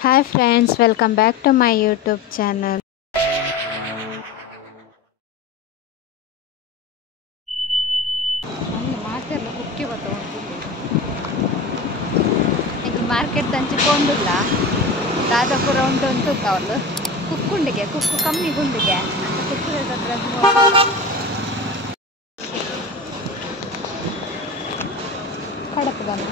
Hi friends, welcome back to my YouTube channel. Market ಹಂಚಿಕೊಂಡಿಲ್ಲ ದಾದಾಪುರ ಉಂಟು ಕಾವಲು ಕುಕ್ಕುಂಡಿಗೆ ಕುಕ್ಕು ಕಮ್ಮಿ ಗುಂಡಿಗೆ ಕಡಪ ಬನ್ನ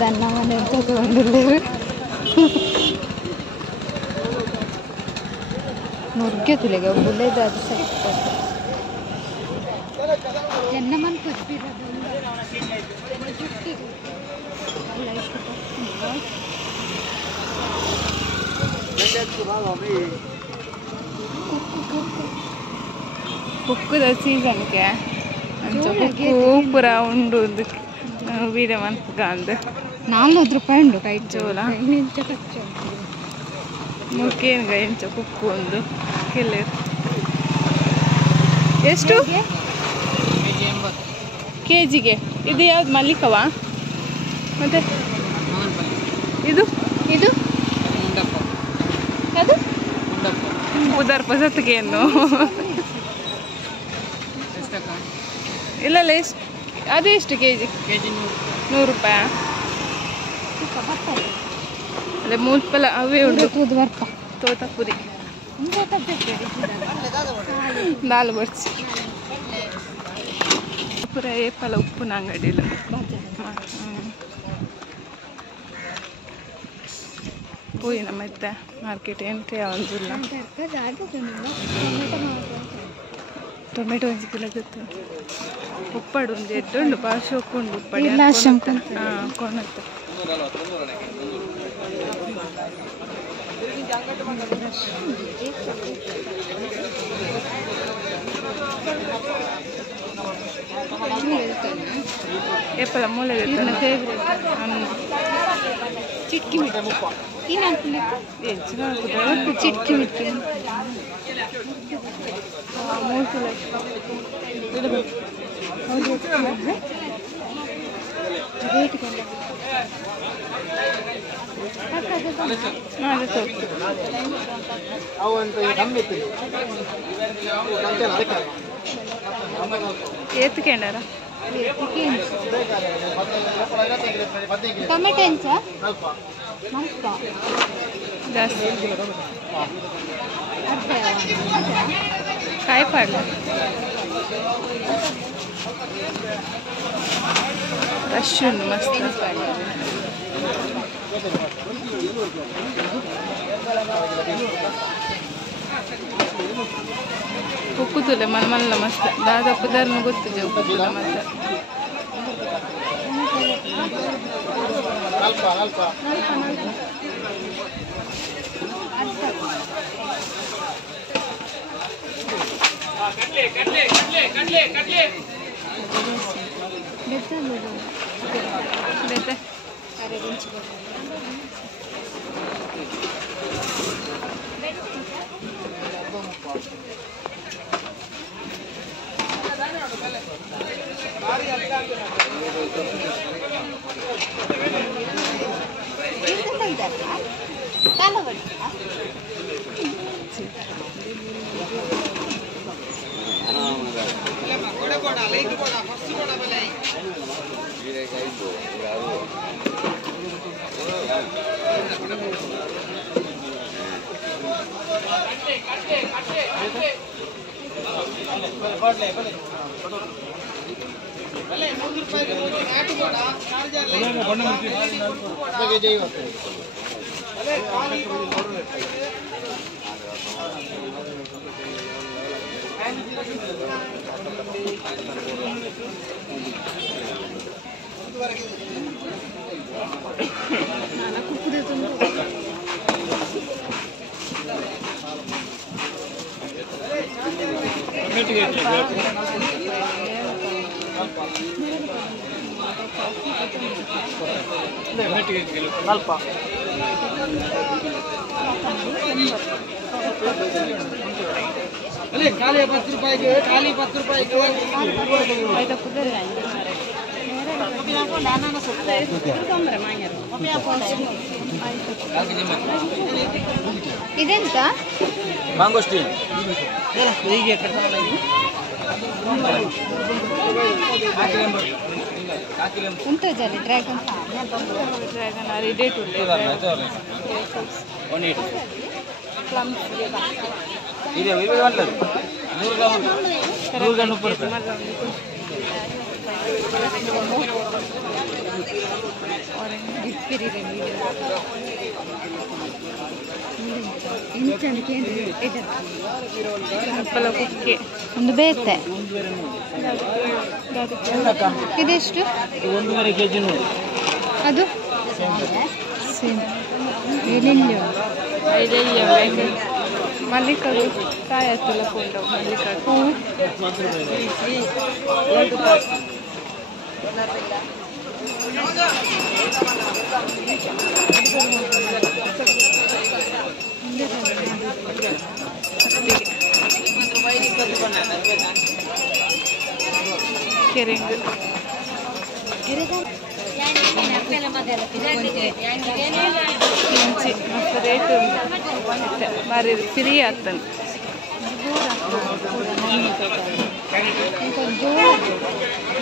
ದನ್ನ ಮನೆ ತಗೊಂಡಿಲ್ಲ ಮುರ್ಗೆ ತುಲೆಗೆ ಒಬ್ಬುಳ್ಳೇದು ಅದು ಸಹಿತ ಎನ್ನ ಮನ್ ಕೊಚ್ಚಿರೋದು ಕುಕ್ಕುದ ಸೀಸನ್ಗೆ ಕುಕ್ಕು ಪೂರ ಉಂಡು ವೀಡಿಯೋ ಮನ್ಪುಗ 400 ರೂಪಾಯಿ ಉಂಡು ಕೈ ಚೋಲ ಮುಖೇನ್ಗ ಎಂಚ ಕುಕ್ಕು ಒಂದು ಕಿಲೆ ಎಷ್ಟು ಕೆಜಿಗೆ ಇದು ಯಾವ್ದು ಮಲ್ಲಿಕವಾ ಮತ್ತೆ ಇದು ಇದು ಅದು ಉದರ್ಪ ಸತ್ತಿಗೆಯನ್ನು ಇಲ್ಲ ಎಷ್ಟು ಅದು ಎಷ್ಟು ಕೆಜಿ 100 ರೂಪಾಯಿ ಅಲ್ಲೇ ಮೂಲ್ಪಲ ಅವೇ ಉಂಟು ತೋತಪುರಿ ನಾಲ್ ಬರ್ಚಿ ಪುರ ಏಪಲ ಉಪ್ಪುನ ಅಂಗಡಿಲ್ಲ ಹೋಯಿನ ಮತ್ತೆ ಮಾರ್ಕೆಟ್ ಎಂಟ್ರಿ ಅವಂದಿಲ್ಲ ಟೊಮೆಟೊ ಒಂದು ಕಿಲೋ ಗೊತ್ತು ಉಪ್ಪಡು ಒಂದು ಎಡ್ಡುಂಡು ಭಾಷೆ ಉಪ್ಪುಂಡು ಉಪ್ಪಡಿ ಕೊಣತ್ತೆ ಏಪಲ ಮೂಲೆ ಚಿಟ್ಕಿ ಚಿಟ್ಕಿ ಮಿಟ್ಕಿ ಏತ್ಕೊಂಡಾರ ಟೊಮೆಟೊ ಎಂಚ ಜಾಸ್ತಿ ಕಾಯಿ ಪಾಡ್ಲ ರಶ್ ಉಂಟು ಮಸ್ತ್ ಉಕ್ಕುತುಲೆ ಮಲ್ಲ ಮಸ್ತ್ ದಾದಾಪುದರ್ನು ಗೊತ್ತಿದೆ ಉಕ್ಕುತುಲೆ ಮತ್ತೆ ಅಲ್ಪ ಖಾಲಿ 10 ರೂಪಾಯಿಗೆ ಖಾಲಿ 10 ರೂಪಾಯಿಗೆ ಇದೆಂತ ಮ್ಯಾಂಗೋಸ್ಟೀನ್ ಹೀಗೆ ಉಂಟು ಜಲ್ಲಿ ಡ್ರ್ಯಾಗನ್ ಡ್ರ್ಯಾಗನ್ ಡೇಟ್ ಪ್ಲಮ್ಸ್ ಇದೆ ಇವೆ ಒಳ್ಳೆದು 100 ಗ್ರಾಂ ಉಪ್ಪು ಒಂದು ಬೇತೆ ಇದೆಷ್ಟು 1.5 kg ಅದು ಮಲ್ಲಿಕರು ಕಾಯತ್ತಲ್ಲ ಕೊಂಡು ಮಲ್ಲಿಕರು ಹೂವು ಕೆರೆಂಗ್ ಮಸ್ತ್ ರೇಟ್ ಬಾರಿ ಫ್ರೀ ಆಗ್ತಾನೆ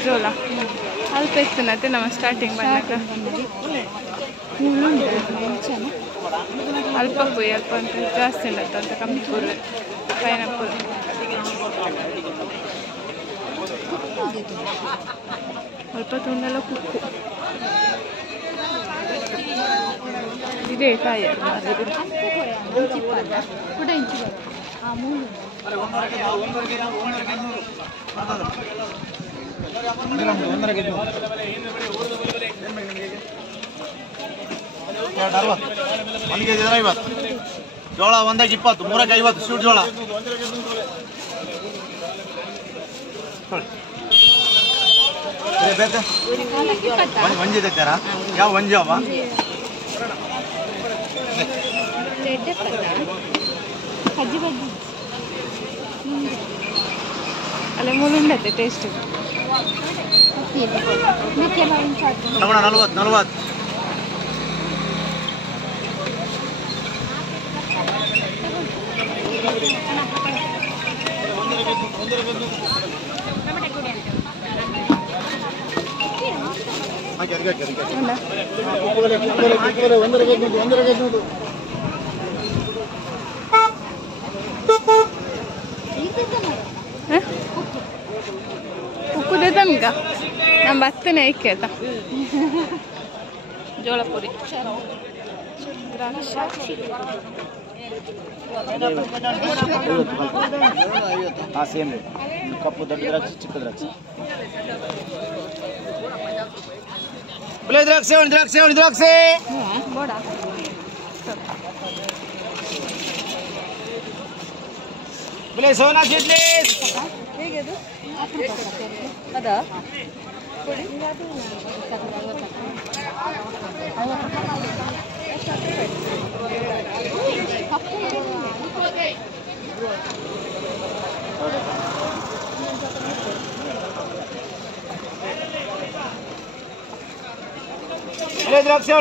ಜೋಳ ಅಲ್ಪ ಇರ್ತನತ್ತೆ ನಮ್ಮ ಸ್ಟಾರ್ಟಿಂಗ್ ಬಂದಾಗ ಅಲ್ಪ ಪುಯ್ ಅಲ್ಪ ಅಂತ ಜಾಸ್ತಿ ಉಂಡತ್ತ ಅಂತ ಕಮ್ಮಿ ಪೂರ್ ಪೈನಾಪಲ್ ಅಲ್ಪ ತುಂಡೆಲ್ಲ ಕುಕ್ಕು ಇದೇ ಕಾಯಿ ಜೋಳ 1 20 3 50 ಸ್ವೀಟ್ ಜೋಳ ಒಂಜಿ ತೆಗ್ದಾರ ಯಾವ ಒಂಜಿ ಅವ ಅಲ್ಲೇ ಮೂಲುಂಡತ್ತೆ ಟೇಸ್ಟ್ 40 ಉಕ್ಕು ದಮ್ಗ ನಮ್ಮ ಬತ್ತನೇ ಐಕೆ ಆಯ್ತಾ ಜೋಳ ಪುರಿ ದ್ರಾಕ್ಷಿ ಸೇಮ್ ಕಪ್ಪು ದೊಡ್ಡ ದ್ರಾಕ್ಷಿ ಚಿಕ್ಕ ದ್ರಾಕ್ಷಿ ದ್ರಾಕ್ಷಿ ಸೋನಾ ಸ್ವೀಟ್ಲೆಸ್ ಹೇಗೆ ಅದು ಅದಾ ಕೊಡಿ ದ್ರಾಕ್ಷಿ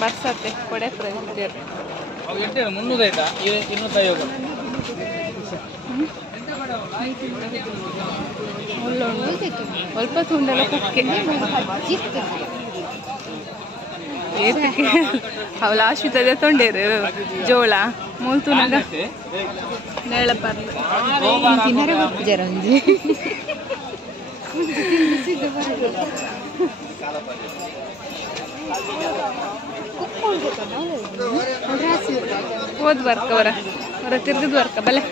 ಬರ್ಸತ್ತೆ ಕೊಡೆ ಪ್ರೈಸ್ ಮುನ್ನೂರು ಆಯ್ತಾ 250 ಸ್ವಲ್ಪ ತುಂಡೆಲ್ಲ ಕುಕ್ಕೆ ಏತಕ್ಕೆ ಅವಳು ಆಶ್ವಿತದ ತೊಂಡೇರು ಜೋಳ ಮೂಲ್ತುನಾಗ ನೇಳ ಪರ್ಲು ತಿನ್ನರೆ ಗೊತ್ತಿದ್ದಾರೆ ಒಂಜಿ ಓದ್ ಬರ್ಕ ಹೊರ ತಿರ್ಗದ್ ಬರ್ಕ ಬಲೆ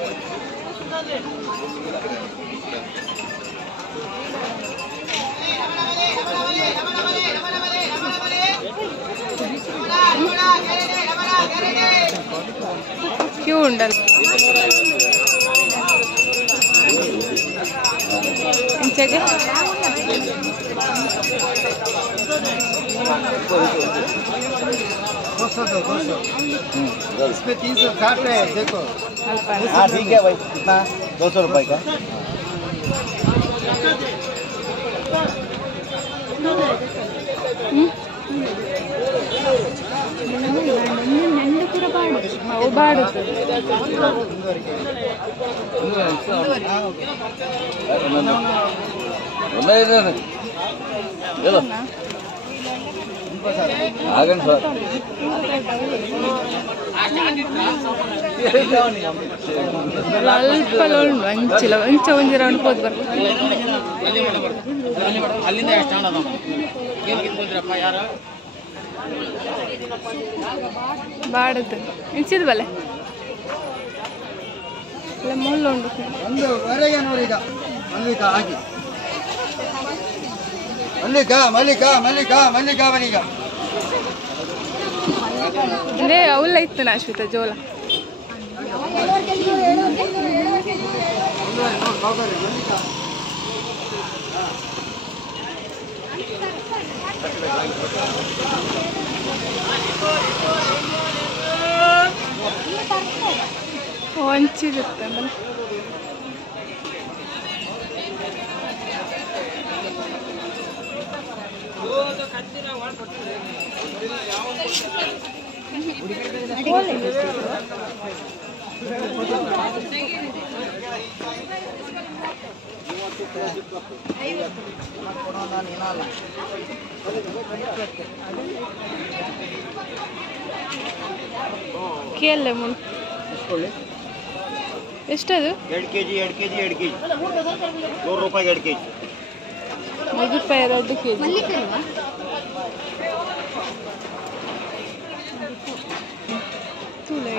ಕ್ಯೂ ಉಂಡಲ್ಲ इंचेगे इसमें 360 है देखो। हाँ ठीक है भाई, कितना 200 रुपए का। ಅವು ಬಾಡು ಆಗನ್ ಸರ್ ಅಲ್ಪ ಹಂಚಿಲ್ಲ ಹಂಚ ಒಂಜಿ ರೌಂಡ್ ಹೋದ್ ಬರ್ತದೆ ಅಲ್ಲಿಂದ ಎಷ್ಟು ಹಣ ಏನು ಕಿತ್ಕೊಂಡ್ರಪ್ಪ ಯಾರು ಬಾಡದು ಇಂಚಿದ ಬಲೆ ಇಲ್ಲ ಮುಳ್ಳು ಉಂಡು ಒಂದುವರೆಗೆ ನೋಡಿ ಈಗ ಮಲ್ಲಿಕಾ ಹಾಕಿ ಮಲ್ಲಿಕಾ ಮಲ್ಲಿಕಾ ಮಲ್ಲಿಕಾ ಮಲ್ಲಿಕಾ ಬನೀಗ ಅಂದ್ರೆ ಅವಲ್ಲ ಇತ್ತು ಅಶ್ವಿತ ಜೋಲ ಹಂಚಿರುತ್ತೆ ಆಮೇಲೆ ಕೇಳಲೆ ಮುಳು ಎಷ್ಟದು 2 kg 100 ರೂಪಾಯಿಗೆ 2 kg 5 ರೂಪಾಯಿ 2 kg ತೂಲೆ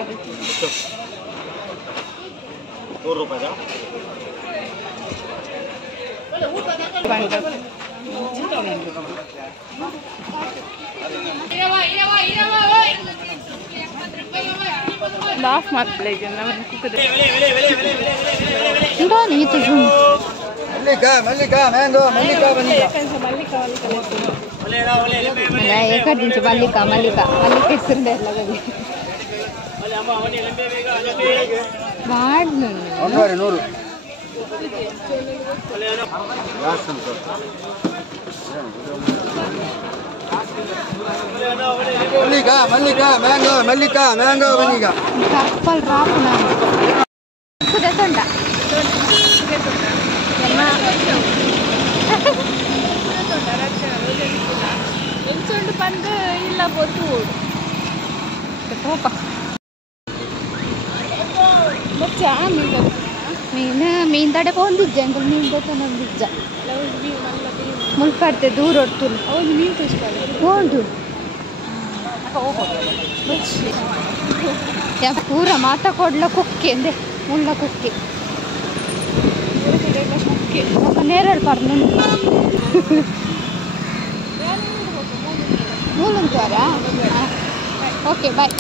100 ರೂಪಾಯಿಗೆ ಆಫ್ ಮಾಡ್ಕೊಳ್ಳಿ ಮಲ್ಲಿಕಾ ಮಲ್ಲಿಕಾ ಮ್ಯಾಂಗೋ ಮಲ್ಲಿಕಾ ಬನೀಗ एकड़ दिन से मल्लिका मल्लिका मल्लिका ಹೆಸರಿಂದ ಎಲ್ಲ ಗಡಿ ಮಾಡ್ನು 100 ಮಲ್ಲಿಕಾ ಮಲ್ಲಿಕಾ ಮ್ಯಾಂಗೋ ಮಲ್ಲಿಕಾ ಮ್ಯಾಂಗೋ ಬನೀಗ ಕಪ್ಪಲ್ ರಾಪು ನಾನು ಕುದೆ ತೊಂಡ ಎಂಚೊಂಡು ಬಂದು ಇಲ್ಲ ಬೊತ್ತು ಪೋಪ ಮಚ್ಚ ಮೀನ್ ತಡೆ ಪೋಂದಿಜ್ಜ ಅಂಕಲ್ ಮೀನ್ ತಡೆ ನಂದಿಜ್ಜ ಮುಲ್ಪಡ್ತೆ ದೂರ ಹೊಡ್ತು ಹೌದು ನೀರು ತೆಗೆಸ್ಕೊಳ್ಳಿ ಹೋದು ಪೂರ ಮಾತಾಕೊಡ್ಲ ಕುಕ್ಕೆ ಅಂದೆ ಮುಳ್ಳ ಕುಕ್ಕೆ ఒక నేరేడు పర్ను మూలు ఉంటారా ఓకే బాయ్